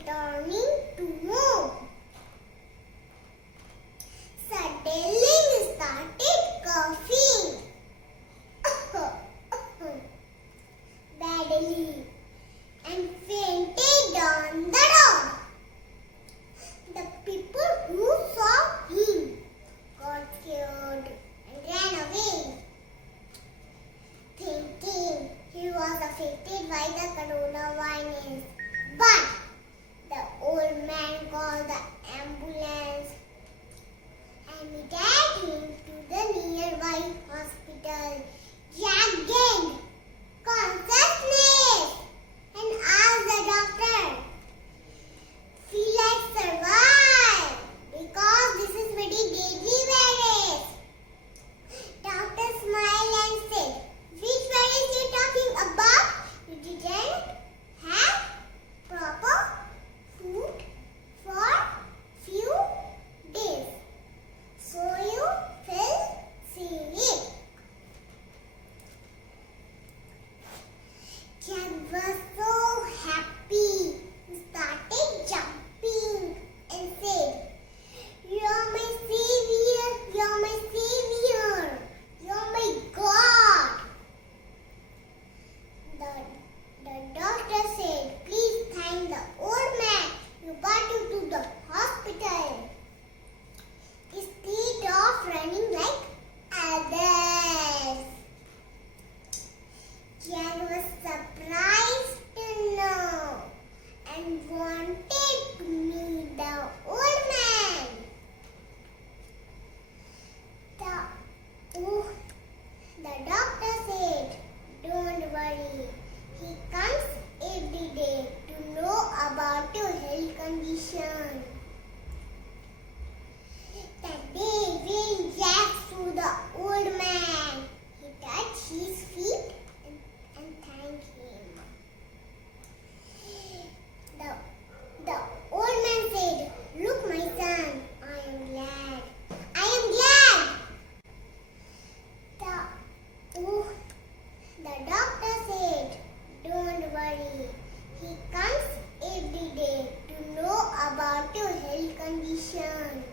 returning to home. Suddenly started coughing badly and fainted on the road. The people who saw him got scared and ran away, thinking he was affected by the coronavirus. But the old man called the ambulance and carried him to the nearby hospital. Jack gained consciousness and asked the doctor, "Feel like survive because this is very deadly virus." Doctor smiled and said, "Which virus you talking about? You didn't have proper food for few days, so you fell sick." Jack was so happy. He started jumping and said, "You're my savior, you're my savior, you're my God." The doctor said, "Please thank the old man who brought you to the hospital instead of running like others." Jack was surprised to know and wanted to meet the old man. The doctor said, "Don't worry, he comes every day to know about your health condition." That day when Jack saw the old man, he touched his feet and thanked him. The old man said, "Look, my son, I am glad. I am glad." The doctor said, "Don't worry, he comes every day to know about your health condition."